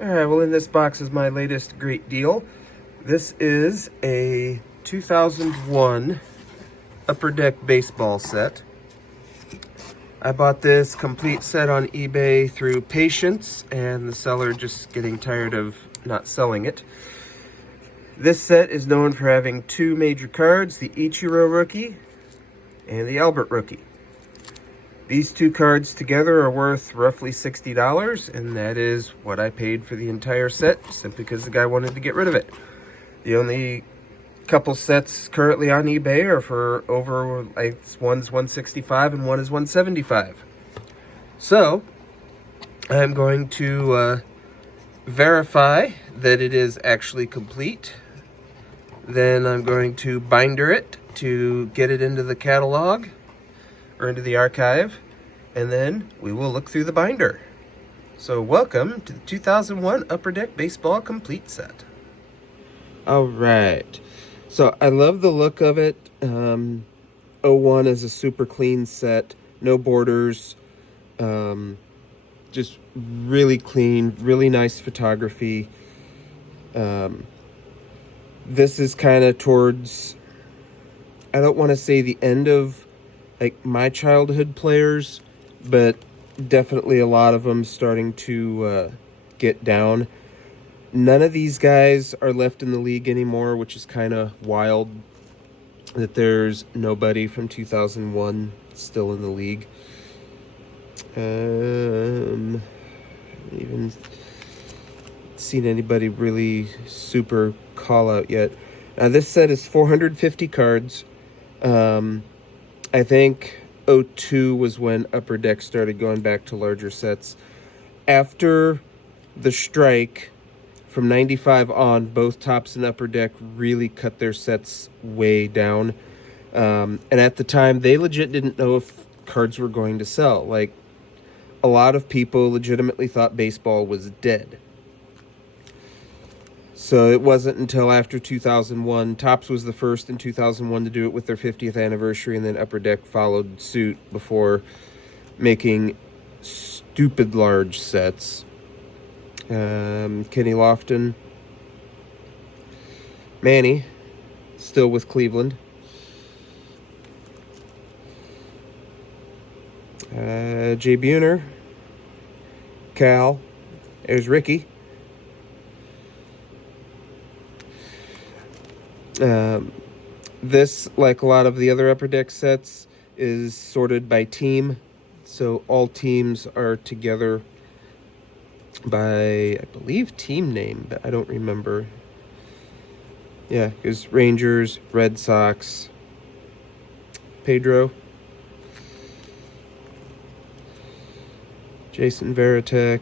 Alright, well in this box is my latest great deal. This is a 2001 Upper Deck baseball set. I bought this complete set on eBay through Patience and the seller just getting tired of not selling it. This set is known for having two major cards, the Ichiro Rookie and the Albert Rookie. These two cards together are worth roughly $60, and that is what I paid for the entire set, simply because the guy wanted to get rid of it. The only couple sets currently on eBay are for over, one's $165 and one is $175. So, I'm going to verify that it is actually complete. Then I'm going to binder it to get it into the catalog, or into the archive, and then we will look through the binder. So welcome to the 2001 Upper Deck Baseball Complete Set. Alright, so I love the look of it. 01 is a super clean set, no borders, just really clean, really nice photography. This is kind of towards, I don't want to say the end of like my childhood players, but definitely a lot of them starting to get down. None of these guys are left in the league anymore, which is kind of wild that there's nobody from 2001 still in the league. Haven't even seen anybody really super call out yet. Now this set is 450 cards. I think 02 was when Upper Deck started going back to larger sets. After the strike, from 95 on, both Topps and Upper Deck really cut their sets way down. And at the time, they legit didn't know if cards were going to sell. Like, a lot of people legitimately thought baseball was dead. So it wasn't until after 2001, Topps was the first in 2001 to do it with their 50th anniversary, and then Upper Deck followed suit before making stupid large sets. Kenny Lofton. Manny, still with Cleveland. Jay Buhner. Cal. There's Ricky. This, like a lot of the other Upper Deck sets, is sorted by team. So all teams are together by, I believe, team name, but I don't remember. Yeah, there's Rangers, Red Sox, Pedro, Jason Varitek.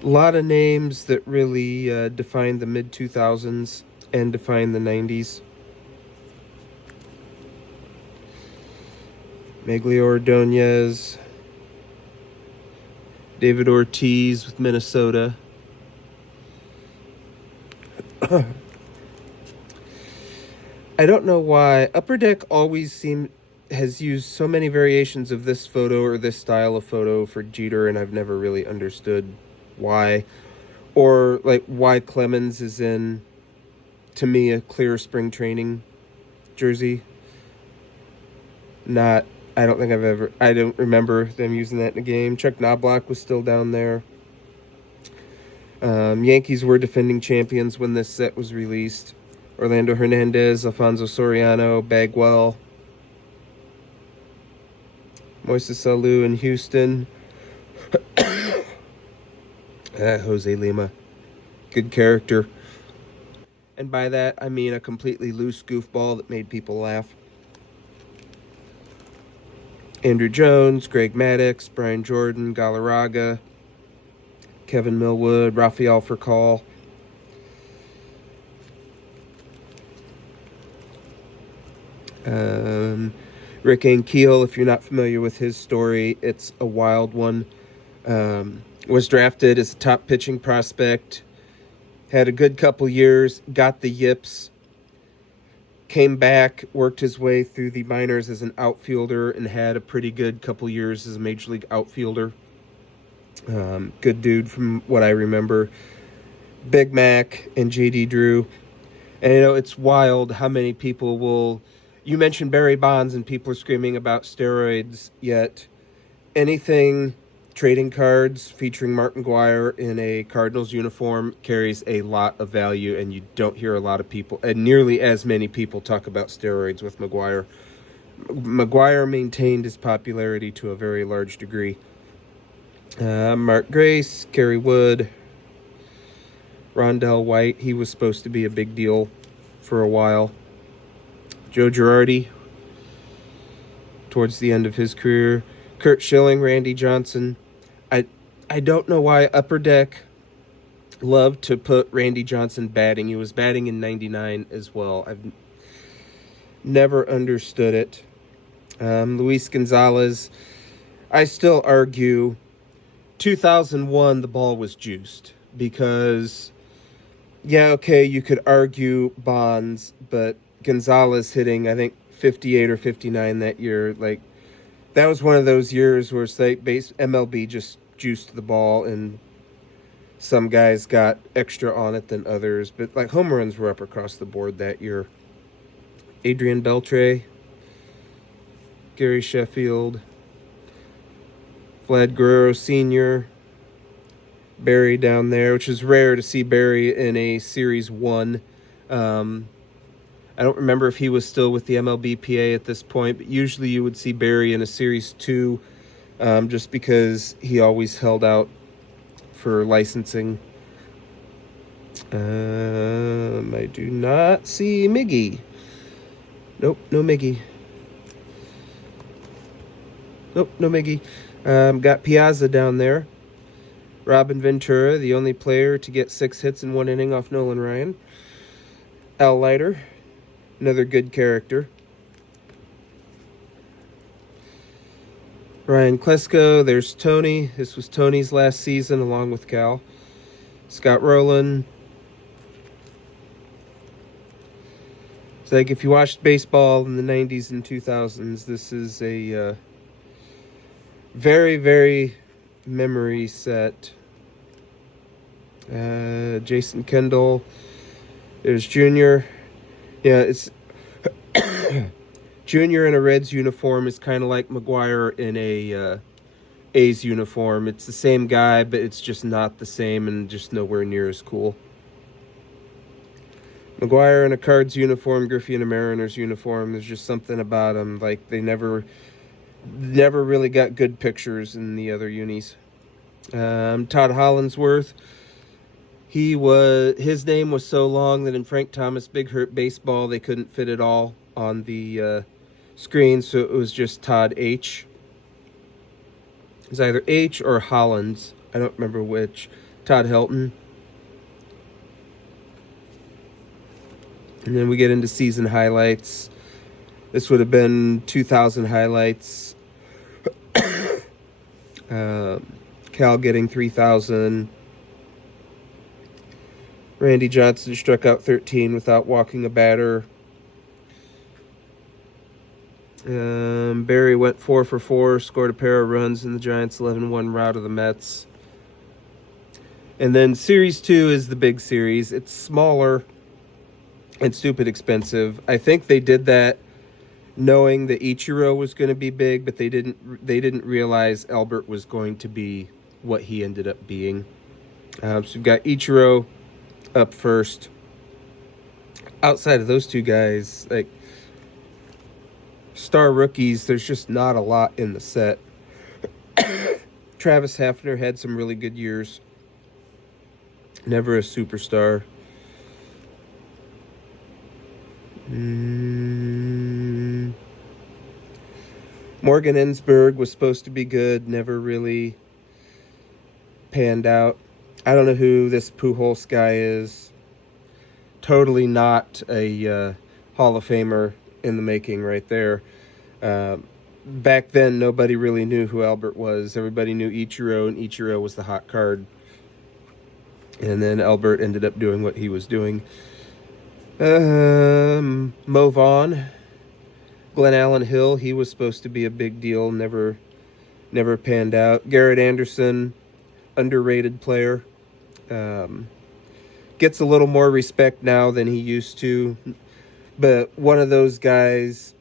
A lot of names that really defined the mid-2000s and defined the 90s. Miguel Ordonez, David Ortiz with Minnesota. I don't know why Upper Deck always has used so many variations of this photo or this style of photo for Jeter, and I've never really understood why, or like why Clemens is in, to me, a clear spring training jersey. I don't remember them using that in a game. Chuck Knobloch was still down there. Yankees were defending champions when this set was released. Orlando Hernandez, Alfonso Soriano, Bagwell, Moises Alou in Houston. Jose Lima, good character. And by that, I mean a completely loose goofball that made people laugh. Andrew Jones, Greg Maddux, Brian Jordan, Galarraga, Kevin Millwood, Rafael Furcal. Rick Ankiel, if you're not familiar with his story, it's a wild one. Was drafted as a top pitching prospect, had a good couple years, got the yips, came back, worked his way through the minors as an outfielder, and had a pretty good couple years as a major league outfielder. Good dude from what I remember. Big Mac and JD Drew. And it's wild how many people will. You mentioned Barry Bonds and people are screaming about steroids, yet anything trading cards featuring Mark McGwire in a Cardinals uniform carries a lot of value, and you don't hear a lot of people, and nearly as many people, talk about steroids with McGwire. McGwire maintained his popularity to a very large degree. Mark Grace, Kerry Wood, Rondell White, he was supposed to be a big deal for a while. Joe Girardi, towards the end of his career. Kurt Schilling, Randy Johnson. I don't know why Upper Deck loved to put Randy Johnson batting. He was batting in 99 as well. I've never understood it. Luis Gonzalez. I still argue 2001 the ball was juiced because, yeah, okay, you could argue Bonds, but Gonzalez hitting, I think, 58 or 59 that year, like, that was one of those years where MLB just juiced the ball and some guys got extra on it than others. But, like, home runs were up across the board that year. Adrian Beltre, Gary Sheffield, Vlad Guerrero Sr., Barry down there, which is rare to see Barry in a Series 1. I don't remember if he was still with the MLBPA at this point, but usually you would see Barry in a Series 2 just because he always held out for licensing. I do not see Miggy. Nope, no Miggy. Nope, no Miggy. Got Piazza down there. Robin Ventura, the only player to get 6 hits in 1 inning off Nolan Ryan. Al Leiter, another good character. Ryan Klesko, there's Tony. This was Tony's last season along with Cal. Scott Rowland. It's like if you watched baseball in the 90s and 2000s, this is a very, very memory set. Jason Kendall. There's Junior. Yeah, it's Junior in a Reds uniform is kind of like McGwire in a A's uniform. It's the same guy, but it's just not the same and just nowhere near as cool. McGwire in a Cards uniform, Griffey in a Mariners uniform. There's just something about them. Like, they never really got good pictures in the other unis. Todd Hollandsworth. His name was so long that in Frank Thomas Big Hurt Baseball, they couldn't fit it all on the screen, so it was just Todd H. It was either H or Hollins. I don't remember which. Todd Helton. And then we get into season highlights. This would have been 2000 highlights. Cal getting 3,000. Randy Johnson struck out 13 without walking a batter. Barry went 4 for 4, scored a pair of runs in the Giants' 11-1 rout of the Mets. And then Series 2 is the big series. It's smaller and stupid expensive. I think they did that knowing that Ichiro was going to be big, but they didn't realize Albert was going to be what he ended up being. So we've got Ichiro up first. Outside of those two guys, like star rookies, there's just not a lot in the set. Travis Hafner had some really good years. Never a superstar. Morgan Ensberg was supposed to be good, never really panned out. I don't know who this Pujols guy is. Totally not a Hall of Famer in the making right there. Back then, nobody really knew who Albert was. Everybody knew Ichiro, and Ichiro was the hot card. And then Albert ended up doing what he was doing. Mo Vaughn, Glenn Allen Hill, he was supposed to be a big deal, never panned out. Garrett Anderson, underrated player. Gets a little more respect now than he used to. But one of those guys,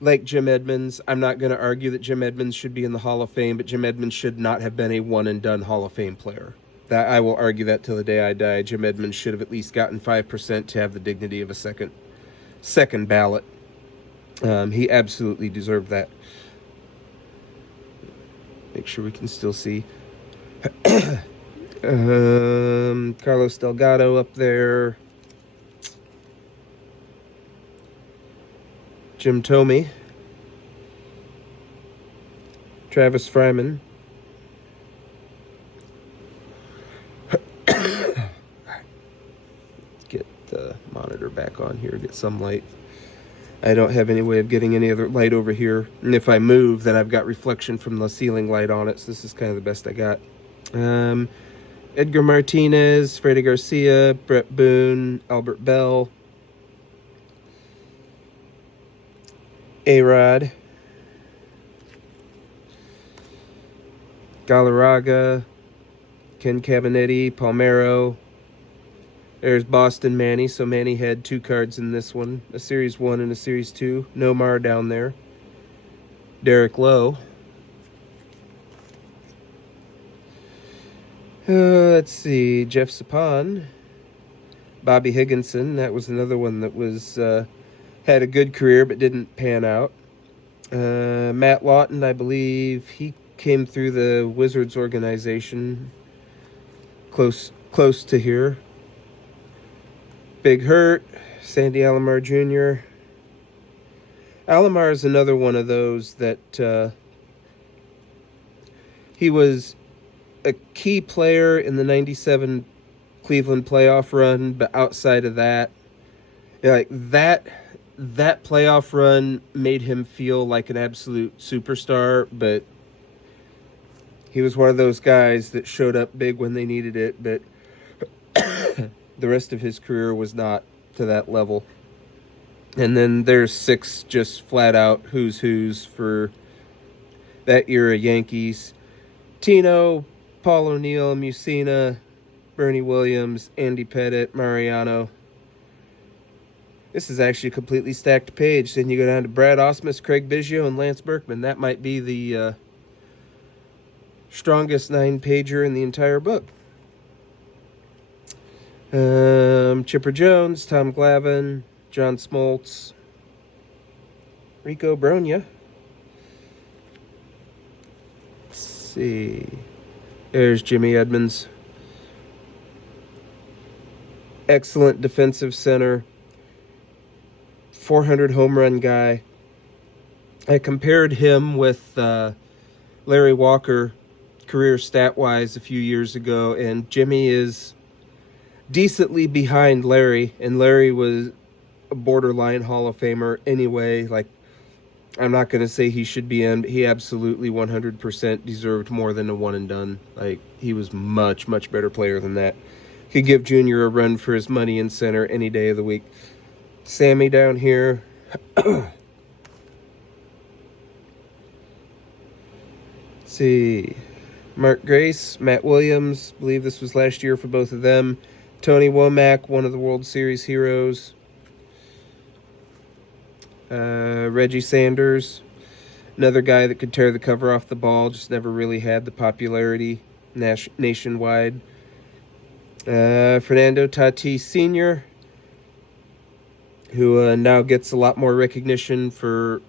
like Jim Edmonds, I'm not going to argue that Jim Edmonds should be in the Hall of Fame, but Jim Edmonds should not have been a one-and-done Hall of Fame player. That I will argue that till the day I die. Jim Edmonds should have at least gotten 5% to have the dignity of a second ballot. He absolutely deserved that. Make sure we can still see. Carlos Delgado up there. Jim Thome. Travis Fryman. Get the monitor back on here, get some light. I don't have any way of getting any other light over here. And if I move, then I've got reflection from the ceiling light on it. So this is kind of the best I got. Edgar Martinez, Freddie Garcia, Brett Boone, Albert Bell, A-Rod, Galarraga, Ken Cabinetti, Palmeiro. There's Boston Manny. So Manny had 2 cards in this one, a Series 1 and a Series 2. Nomar down there. Derek Lowe. Let's see, Jeff Sapon, Bobby Higginson. That was another one that was had a good career but didn't pan out. Matt Lawton, I believe he came through the Wizards organization close to here. Big Hurt, Sandy Alomar Jr. Alomar is another one of those that he was a key player in the 97 Cleveland playoff run, but outside of that, like that playoff run made him feel like an absolute superstar, but he was one of those guys that showed up big when they needed it, but the rest of his career was not to that level. And then there's 6 just flat out who's for that era Yankees. Tino, Paul O'Neill, Musina, Bernie Williams, Andy Pettit, Mariano. This is actually a completely stacked page. Then you go down to Brad Ausmus, Craig Biggio, and Lance Berkman. That might be the strongest 9-pager in the entire book. Chipper Jones, Tom Glavine, John Smoltz, Rico Bronya. Let's see. There's Jimmy Edmonds. Excellent defensive center. 400 home run guy. I compared him with Larry Walker career stat-wise a few years ago, and Jimmy is decently behind Larry, and Larry was a borderline Hall of Famer anyway. Like, I'm not going to say he should be in. He absolutely 100% deserved more than a one and done. Like, he was much, much better player than that. Could give Junior a run for his money in center any day of the week. Sammy down here. Let's see. Mark Grace, Matt Williams. I believe this was last year for both of them. Tony Womack, one of the World Series heroes. Reggie Sanders, another guy that could tear the cover off the ball, just never really had the popularity nationwide. Fernando Tatis Sr., who now gets a lot more recognition for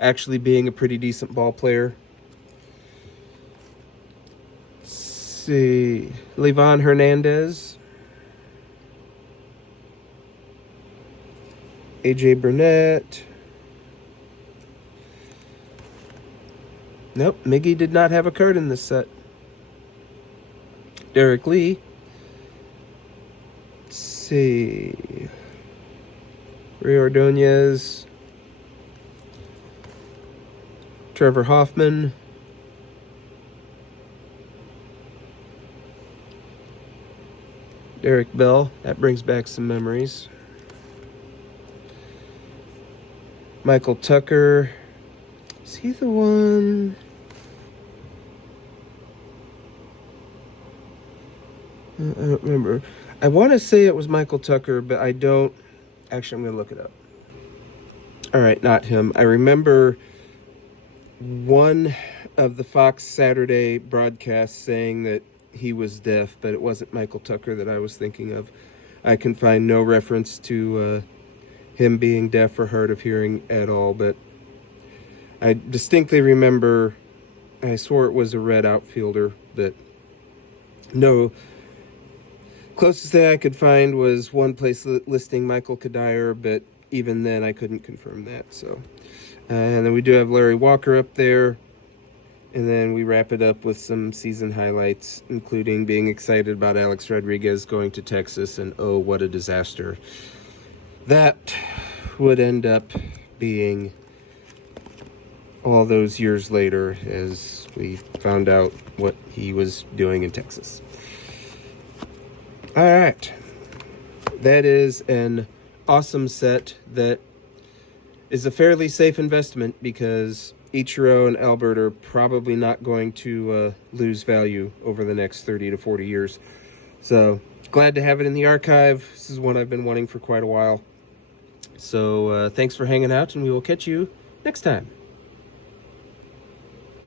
actually being a pretty decent ball player. Let's see. Livan Hernandez. AJ Burnett. Nope, Miggy did not have a card in this set. Derek Lee. Let's see. Ray Ordonez. Trevor Hoffman. Derek Bell. That brings back some memories. Michael Tucker. Is he the one? I don't remember. I want to say it was Michael Tucker, but I don't. Actually, I'm going to look it up. All right, not him. I remember one of the Fox Saturday broadcasts saying that he was deaf, but it wasn't Michael Tucker that I was thinking of. I can find no reference to him being deaf or hard of hearing at all, but I distinctly remember, I swore it was a red outfielder, but no. Closest thing I could find was one place listing Michael Kadire, but even then I couldn't confirm that. So, and then we do have Larry Walker up there, and then we wrap it up with some season highlights, including being excited about Alex Rodriguez going to Texas, and oh, what a disaster that would end up being all those years later as we found out what he was doing in Texas. All right, that is an awesome set that is a fairly safe investment because Ichiro and Albert are probably not going to lose value over the next 30 to 40 years. So glad to have it in the archive. This is one I've been wanting for quite a while. So thanks for hanging out, and we will catch you next time.